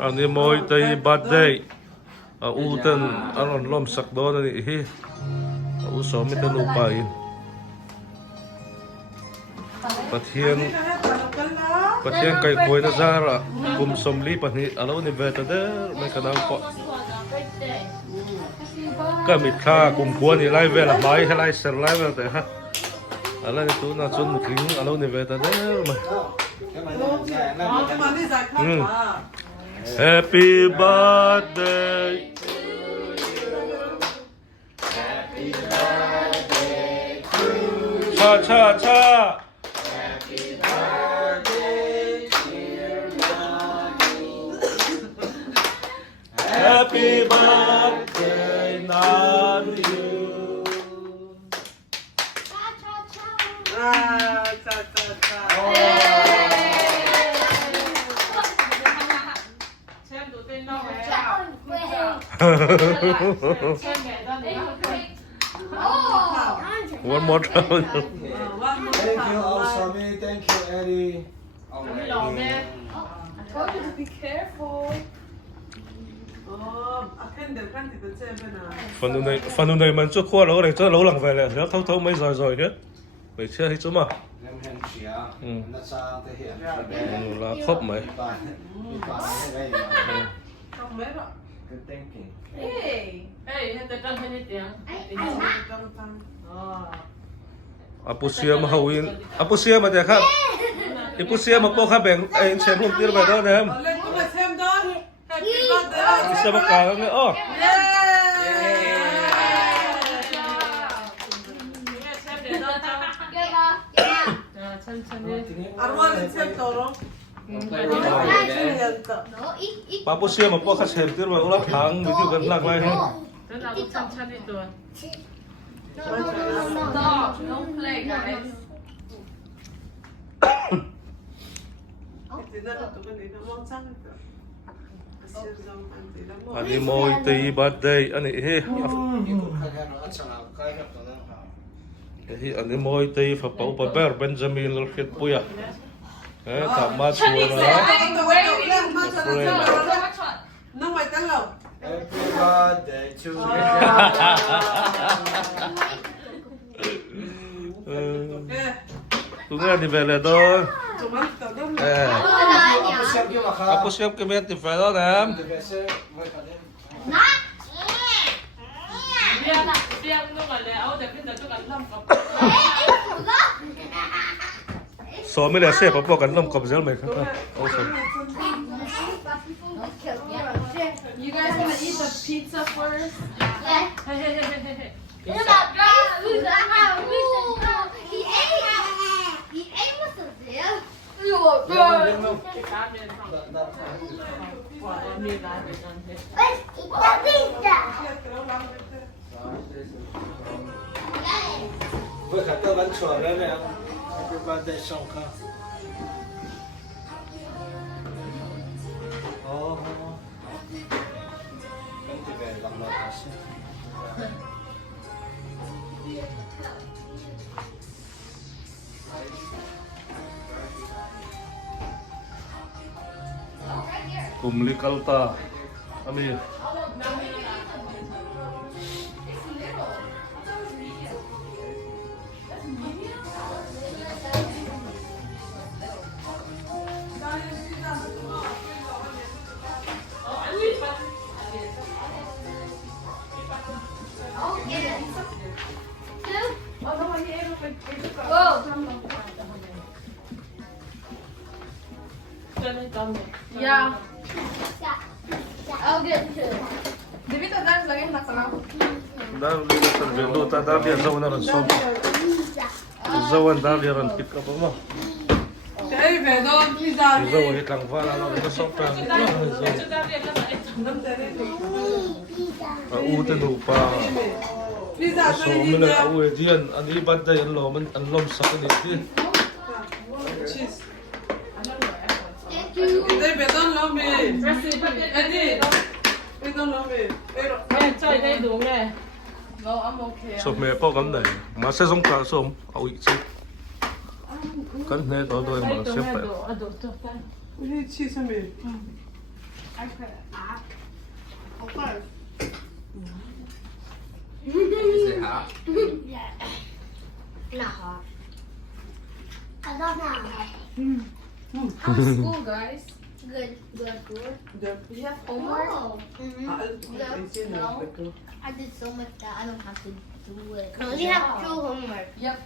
อันนี้มวยตีบัดได้อูตันอารมณ์ล้มสักโดนนี่เฮ้อูสมิตรลูปายปะเทียนไก่ควยนะซาระกุมสมลีปะนี่อะไรนี่เวทเดอร์ไม่ขนาดปะก็มีค่ากุมควยนี่ไล่เวลาไปให้ไล่เสร็จไล่เวลาแต่ฮะอะไรนี่ตัวน่าจนถึงอะไรนี่เวทเดอร์มา Happy birthday Happy birthday to you. ชา Happy birthday dear mommy. Happy birthday not you วันหมดแล้ว Thank you Osami, thank you Eddie. Be careful. phần này mình chút khoa lỗ này cho lỗ lằng về là nó thâu mấy rồi nữa phải chơi hết chỗ mà là khóc mấy Good thinking. Hey, hãy trăng hay đi tiếng. Apusia mà hầu in Apusia mà đẹp khác Apusia mà bốc khác bèn anh xem luôn kia về đó nè em Apusia mà cả lắm nữa Apusia mà bốc khác xem kia về đó thắng với kiểu gần lạc lại hết Stop, don't play, guys. anh đi mồi tì birthday anh ấy he anh đi mồi tì phải bảo bà bear Benjamin lột khét bùi à tạm mát chua Nông mày tăng lầu. Happy birthday to you. Tụi nghe đi về là thôi Aku siap ke bed di velo nam so mới là xe bảoกันlâm cầmzel mày không awesome You guys gonna eat the pizza first? Yeah. Hey, hey, hey, hey, hey. He ate what's the deal? Vừa khả tơ bắn chuột đấy mẹ. Happy birthday xong không? Vẫn chỉ về làm lời hả sư? kumli kalta ami Yeah. I'll get two. Demi tak dah lagi nak salam. dah terjelu tak dah biar zawan ran som zawan dah biar ran pit apa mah Cái về đó pizza đi. zawan hitang vala lah itu sop kan u tu lupa Pizza so tôi đi mình là ra. u edian ani badai an lo mình an lom sak ni ti Cheese. Thank you. Đây về đó lo mì. Eddie. Về đó lo mì. Hey, chơi đây đúng nè. No, I'm okay. so me po kan dai ma se song ka som au i chi kan ne to do ma se pa Đi cheese mì. I put it hot. Of course. Is it hot? Yeah. Not hot. I love not hot. How's school, guys? Good. Good. Good. Good. You have homework? Oh. Mm-hmm. No. I did so much that I don't have to do it. I only have 2 homework. You have